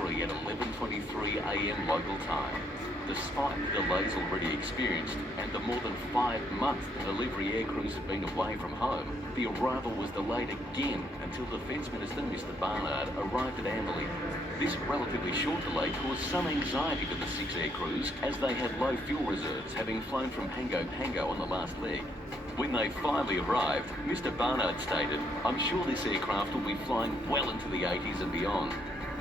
3 at 11:23 a.m. local time. Despite the delays already experienced and the more than 5 months the delivery aircrews had been away from home, the arrival was delayed again until Defence Minister Mr Barnard arrived at Amberley. This relatively short delay caused some anxiety to the 6 aircrews as they had low fuel reserves, having flown from Pango Pango on the last leg. When they finally arrived, Mr Barnard stated, "I'm sure this aircraft will be flying well into the 80s and beyond."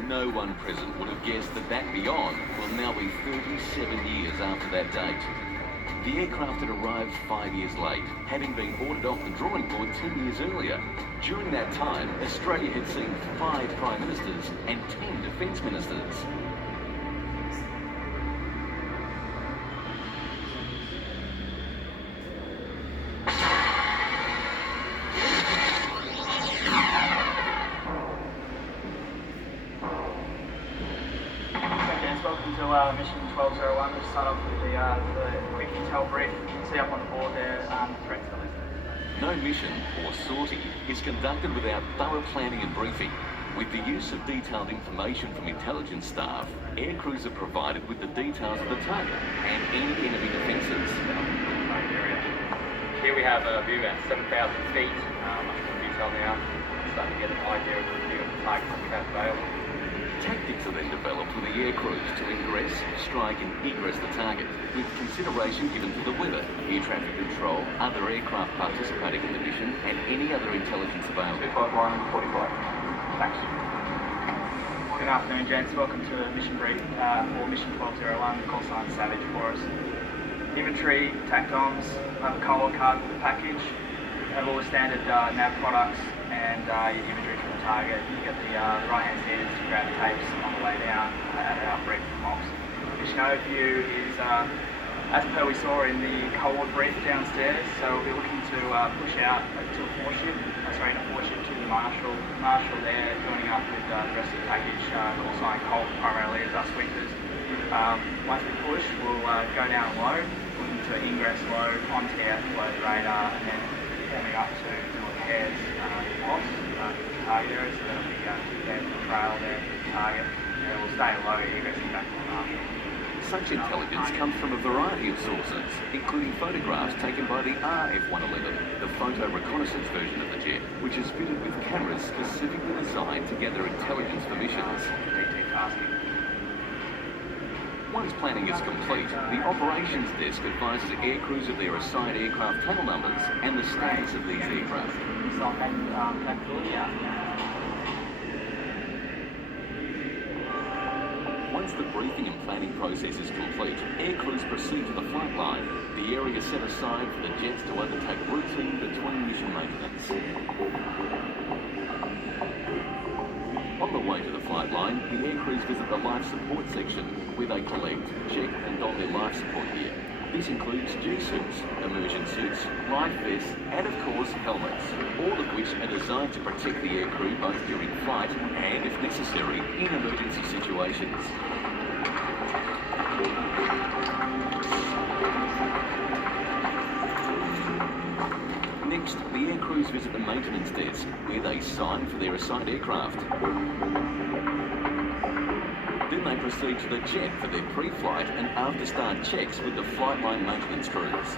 No one present would have guessed that beyond will now be 37 years after that date. The aircraft had arrived 5 years late, having been ordered off the drawing board 10 years earlier. During that time, Australia had seen 5 Prime Ministers and 10 Defence Ministers. Welcome to Mission 1201. We'll start off with the quick intel brief. You can see up on the board there, threats are listed. No mission or sortie is conducted without thorough planning and briefing. With the use of detailed information from intelligence staff, aircrews are provided with the details of the target and any enemy defences. Here we have a view at 7,000 feet, much more detail now. Starting to get an idea of the view of the target that we have available. Tactics are then developed with the aircrews to ingress, strike and egress the target, with consideration given to the weather, air traffic control, other aircraft participating in the mission and any other intelligence available. 25145. Thanks. Good afternoon, gents. Welcome to Mission Brief for Mission 1201, the call sign Savage for us. Inventory, TACOMs, I have a colo card with the package, have all the standard nav products and your imagery from the target. You get the right-hand standards to grab the tapes on the way down at our brief from ops. Mission overview is as per we saw in the cohort brief downstairs. So we'll be looking to push out to a 4-ship to the Marshall. Marshall there joining up with the rest of the package, call sign Colt primarily as our sweepers. Once we push, we'll go down low, looking to ingress low onto the below the radar, and then forming up to do a pairs POS target area, so that'll be 2 pairs of the trail there to the target, and we'll stay low, egressing back to the Marshall. Such intelligence comes from a variety of sources, including photographs taken by the RF-111, the photo reconnaissance version of the jet, which is fitted with cameras specifically designed to gather intelligence for missions. Once planning is complete, the operations desk advises aircrews of their assigned aircraft tail numbers and the status of these aircraft. Once the briefing and planning process is complete, aircrews proceed to the flight line, the area set aside for the jets to undertake routine between mission maintenance. On the way to the flight line, the aircrews visit the life support section, where they collect, check and don their life support gear. This includes G-suits, immersion suits, life vests and of course helmets, all of which are designed to protect the aircrew both during flight and, if necessary, in emergency situations. Next, the aircrews visit the maintenance desk, where they sign for their assigned aircraft. Then they proceed to the jet for their pre-flight and after-start checks with the flight line maintenance crews.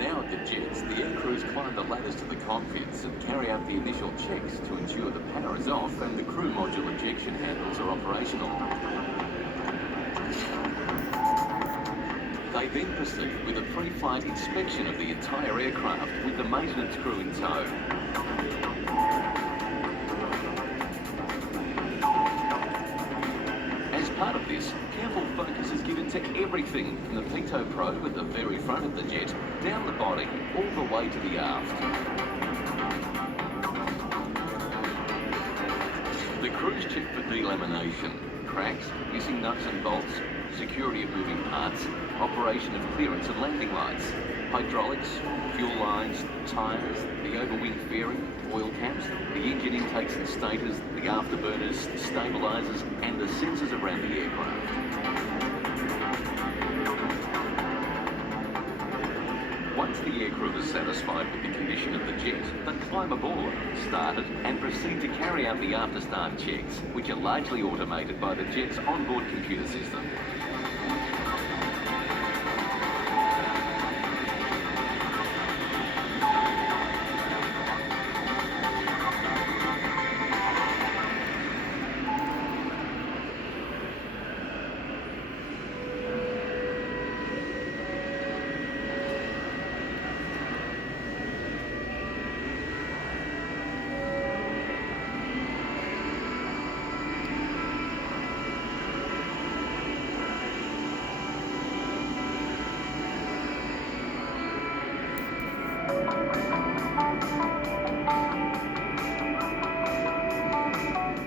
Now at the jets, the aircrews climb the ladders to the cockpits and carry out the initial checks to ensure the power is off and the crew module ejection handles are operational. They then proceed with a pre-flight inspection of the entire aircraft with the maintenance crew in tow. As part of this, careful focus is given to everything from the pitot probe at the very front of the jet, down the body, all the way to the aft. The crews check for delamination, cracks, missing nuts and bolts, security of moving parts, operation of clearance and landing lights, hydraulics, fuel lines, tyres, the overwing fairing, oil caps, the engine intakes and stators, the afterburners, stabilisers and the sensors around the aircraft. Once the aircrew was satisfied with the condition of the jet, they'd climb aboard, start it, and proceed to carry out the after-start checks, which are largely automated by the jet's onboard computer system.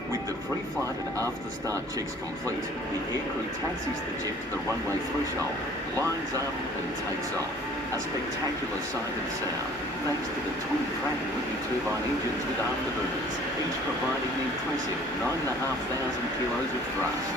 With the pre-flight and after-start checks complete, the aircrew taxis the jet to the runway threshold, lines up and takes off. A spectacular sight and sound, thanks to the twin Pratt & Whitney turbine engines with afterburners, each providing an impressive 9,500 kilos of thrust.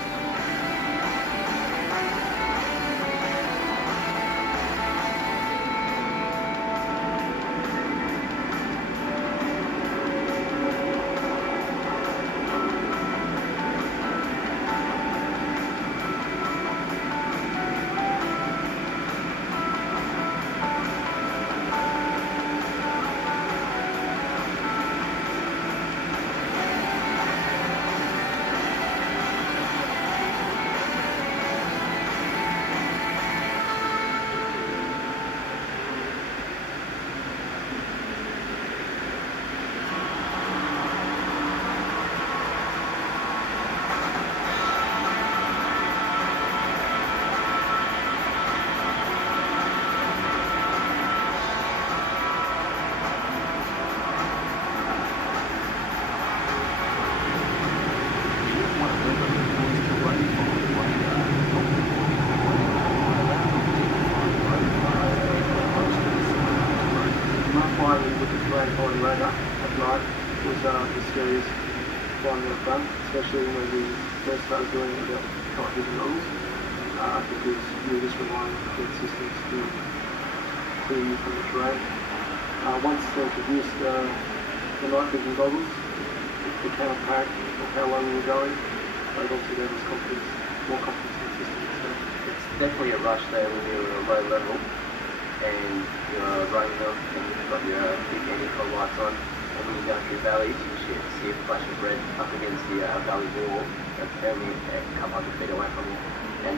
On radar at night was mysterious flying out front, especially when we first started doing it without night vision models, because we were just relying on jet systems to clear you from the terrain. Once they introduced the night vision goggles, it became apparent of how low we were going. They obviously gave us confidence, more confidence in the system itself. It's definitely a rush there when you're at a low level and you're running them and you've got your big anti-fog lights on, and when you're going through valleys you just see a flash of red up against the valley wall and only a couple hundred feet away from you, and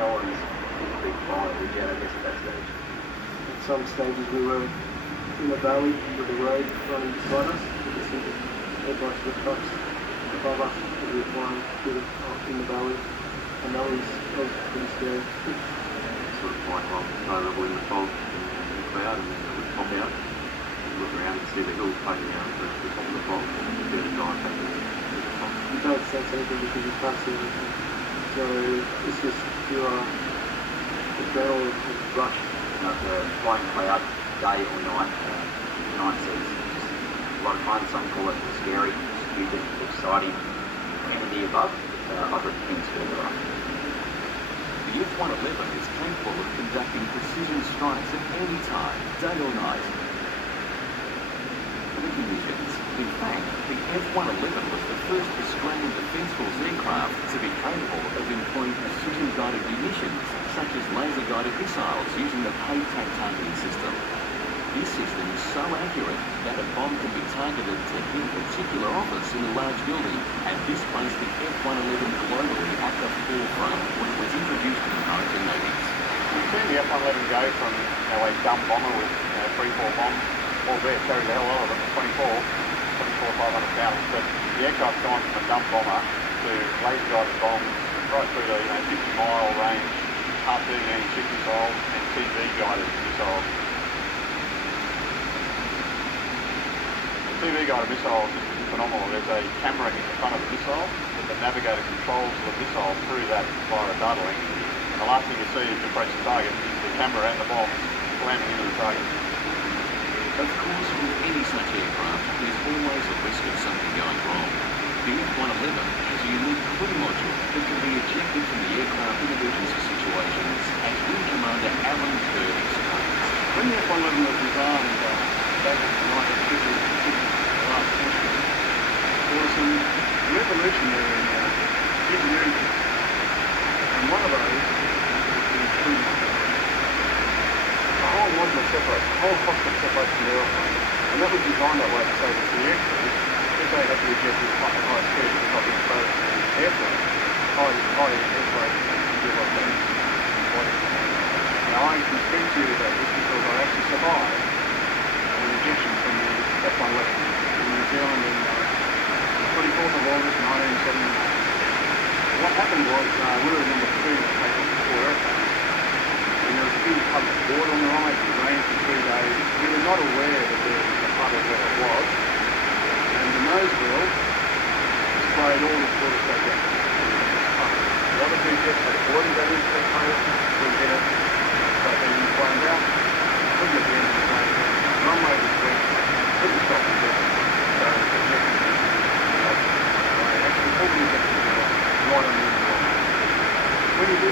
no one's physically following the jet, I guess, at that stage. At some stages we were in the valley with the road running beside us, we could see the headlights of the trucks above us as we were flying through in the valley, and that was pretty scary. Sort of flying along low level in the fog and the cloud, and then it would pop out and look around and see the hills poking out the top of the fog and the dirt dive back into the fog. You don't sense anything because you can't see anything. So it's just pure adrenaline and rush. You know, the flying cloud, day or night, night sees just a lot of fun. Some call it scary, stupid, exciting, any of the above. I've written things for the right. The F-111 is capable of conducting precision strikes at any time, day or night. Breaking missions. In fact, the F-111 was the first Australian Defence Force aircraft to be capable of employing precision-guided munitions, such as laser-guided missiles using the PATAC targeting system. This system is so accurate that a bomb can be targeted to hit a particular office in a large building, and this placed the F-111 globally at the forefront when it was introduced in the 1980s. We've seen the F-111 go from a dumb bomber with 3-4 bombs, albeit carry the hell out of them, 24, 500 pounds, but the aircraft's gone from a dumb bomber to laser-guided bombs right through to 50-mile range, harpoon anti-ship missiles and TV-guided missiles. TV-guided missiles is phenomenal. There's a camera in the front of the missile that the navigator controls the missile through that via a data link. And the last thing you see as you approach the target is the camera and the bomb slamming into the target. Of course, with any such aircraft, there's always a risk of something going wrong. The F-111 has a unique crew module that can be ejected from the aircraft in emergency situations, as Wing Commander Alan Kerr explains. when the F-111 was designed back in the 1950s, the last century, there was some revolutionary engineering features. And one of those was the true modular. The whole modular separates, the whole cockpit separates from the aeroplane. And that was designed that way so that the aircrew, if they had to eject at high speed to not be exposed to airflow, high airflow to give off that body. Now I can speak to you about this because I actually survived an ejection from the F-111 in New Zealand in the 24th of August 1979. What happened was we were number 2 to take off the 4 airplanes. And there was a huge puddle of water on the ride, it rained for 3 days. We were not aware that there was a puddle where it was. And the nose wheel sprayed all this water straight down this puddle. The other two jets had already got into the puddle, we hit it, so they didn't flamed out. Couldn't get the engine flame out. Runway was wet, couldn't stop the jet. So the jet I actually pulled the jet right on the engine. When you do